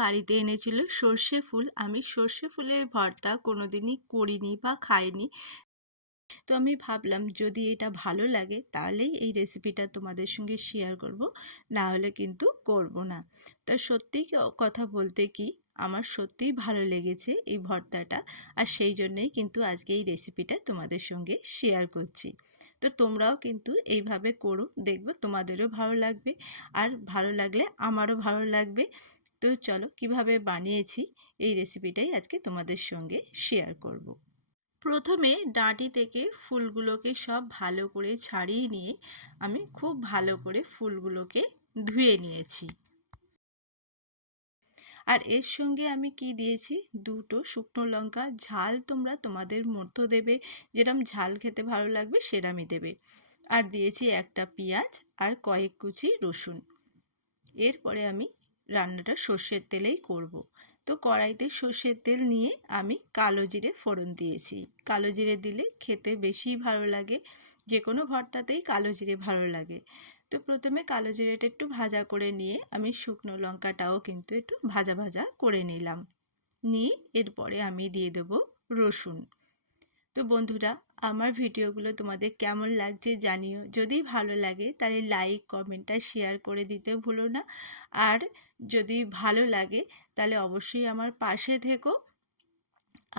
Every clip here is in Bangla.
বাড়িতে এনেছিল সর্ষে ফুল। আমি সর্ষে ফুলের ভর্তা কোনোদিনই করিনি বা খাইনি। তো আমি ভাবলাম যদি এটা ভালো লাগে তাহলেই এই রেসিপিটা তোমাদের সঙ্গে শেয়ার করব, না হলে কিন্তু করব না। তা সত্যি কথা বলতে কি, আমার সত্যিই ভালো লেগেছে এই ভর্তাটা, আর সেই জন্যই কিন্তু আজকে এই রেসিপিটা তোমাদের সঙ্গে শেয়ার করছি। তো তোমরাও কিন্তু এইভাবে করো, দেখবে তোমাদেরও ভালো লাগবে, আর ভালো লাগলে আমারও ভালো লাগবে। তো চলো কিভাবে বানিয়েছি এই রেসিপিটাই আজকে তোমাদের সঙ্গে শেয়ার করব। প্রথমে ডাঁটি থেকে ফুলগুলোকে সব ভালো করে ছাড়িয়ে নিয়ে আমি খুব ভালো করে ফুলগুলোকে ধুয়ে নিয়েছি। আর এর সঙ্গে আমি কি দিয়েছি, দুটো শুকনো লঙ্কা, ঝাল তোমরা তোমাদের মতো দেবে, যেরকম ঝাল খেতে ভালো লাগবে সেরমই দেবে। আর দিয়েছি একটা পেঁয়াজ আর কয়েক কুচি রসুন। এরপরে আমি রান্নাটা সর্ষের তেলেই করব। তো কড়াইতে সর্ষের তেল নিয়ে আমি কালো জিরে ফোড়ন দিয়েছি। কালো জিরে দিলে খেতে বেশি ভালো লাগে, যে কোনো ভর্তাতেই কালো জিরে ভালো লাগে। তো প্রথমে কালো জিরেটা একটু ভাজা করে নিয়ে আমি শুকনো লঙ্কাটাও কিন্তু একটু ভাজা ভাজা করে নিলাম। নিয়ে এরপরে আমি দিয়ে দেবো রসুন। তো বন্ধুরা, আমার ভিডিওগুলো তোমাদের কেমন লাগছে জানিও। যদি ভালো লাগে তাহলে লাইক, কমেন্ট আর শেয়ার করে দিতে ভুলো না। আর যদি ভালো লাগে তাহলে অবশ্যই আমার পাশে থেকো।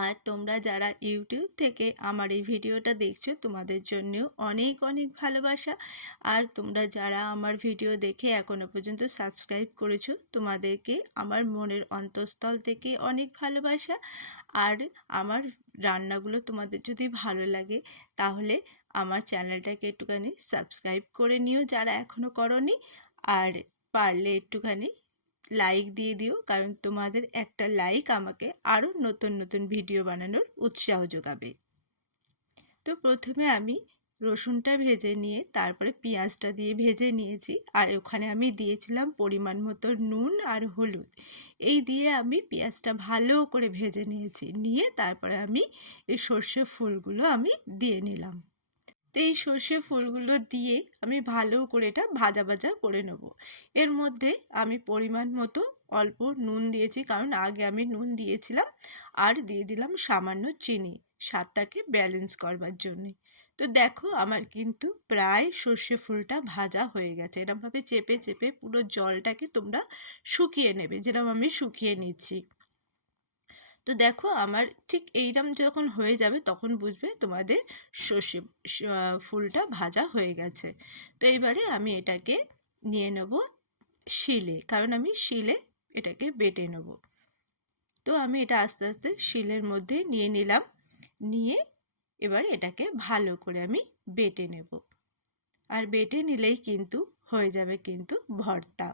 আর তোমরা যারা ইউটিউব থেকে আমার এই ভিডিওটা দেখছো, তোমাদের জন্যেও অনেক অনেক ভালোবাসা। আর তোমরা যারা আমার ভিডিও দেখে এখনও পর্যন্ত সাবস্ক্রাইব করেছো, তোমাদেরকে আমার মনের অন্তঃস্থল থেকে অনেক ভালোবাসা। আর আমার রান্নাগুলো তোমাদের যদি ভালো লাগে তাহলে আমার চ্যানেলটাকে একটুখানি সাবস্ক্রাইব করে নিও যারা এখনও করোনি। আর পারলে একটুখানি লাইক দিয়ে দিও, কারণ তোমাদের একটা লাইক আমাকে আরও নতুন নতুন ভিডিও বানানোর উৎসাহ যোগাবে। তো প্রথমে আমি রসুনটা ভেজে নিয়ে তারপরে পেঁয়াজটা দিয়ে ভেজে নিয়েছি, আর ওখানে আমি দিয়েছিলাম পরিমাণ মতো নুন আর হলুদ। এই দিয়ে আমি পেঁয়াজটা ভালো করে ভেজে নিয়েছি, নিয়ে তারপরে আমি এই সর্ষে ফুলগুলো আমি দিয়ে নিলাম। তো এই সর্ষে ফুলগুলো দিয়ে আমি ভালো করে এটা ভাজা ভাজা করে নেব। এর মধ্যে আমি পরিমাণ মতো অল্প নুন দিয়েছি, কারণ আগে আমি নুন দিয়েছিলাম। আর দিয়ে দিলাম সামান্য চিনি, স্বাদটাকে ব্যালেন্স করবার জন্যে। তো দেখো আমার কিন্তু প্রায় সর্ষে ফুলটা ভাজা হয়ে গেছে। এরকমভাবে চেপে চেপে পুরো জলটাকে তোমরা শুকিয়ে নেবে, যেরকম আমি শুকিয়ে নিচ্ছি। তো দেখো আমার ঠিক এইরকম যখন হয়ে যাবে তখন বুঝবে তোমাদের সর্ষে ফুলটা ভাজা হয়ে গেছে। তো এইবারে আমি এটাকে নিয়ে নেব শিলে, কারণ আমি শিলে এটাকে বেটে নেব। তো আমি এটা আস্তে আস্তে শিলের মধ্যে নিয়ে নিলাম, নিয়ে এবার এটাকে ভালো করে আমি বেটে নেব। আর বেটে নিলেই কিন্তু হয়ে যাবে কিন্তু ভর্তা।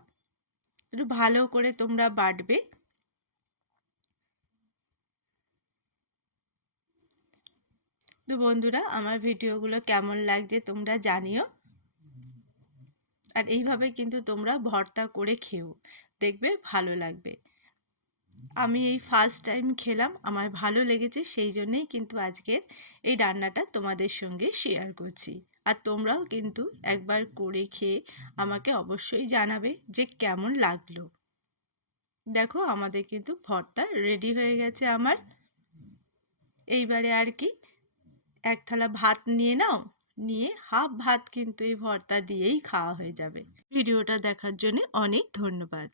একটু ভালো করে তোমরা বাটবে। তো বন্ধুরা, আমার ভিডিওগুলো কেমন লাগছে তোমরা জানিও। আর এইভাবে কিন্তু তোমরা ভর্তা করে খেও, দেখবে ভালো লাগবে। আমি এই ফার্স্ট টাইম খেলাম, আমার ভালো লেগেছে, সেই জন্যেই কিন্তু আজকের এই রান্নাটা তোমাদের সঙ্গে শেয়ার করছি। আর তোমরাও কিন্তু একবার করে খেয়ে আমাকে অবশ্যই জানাবে যে কেমন লাগলো। দেখো আমাদের কিন্তু ভর্তা রেডি হয়ে গেছে আমার। এইবারে আর কি, এক থালা ভাত নিয়ে নাও, নিয়ে হাফ ভাত কিন্তু এই ভর্তা দিয়েই খাওয়া হয়ে যাবে। ভিডিওটা দেখার জন্য অনেক ধন্যবাদ।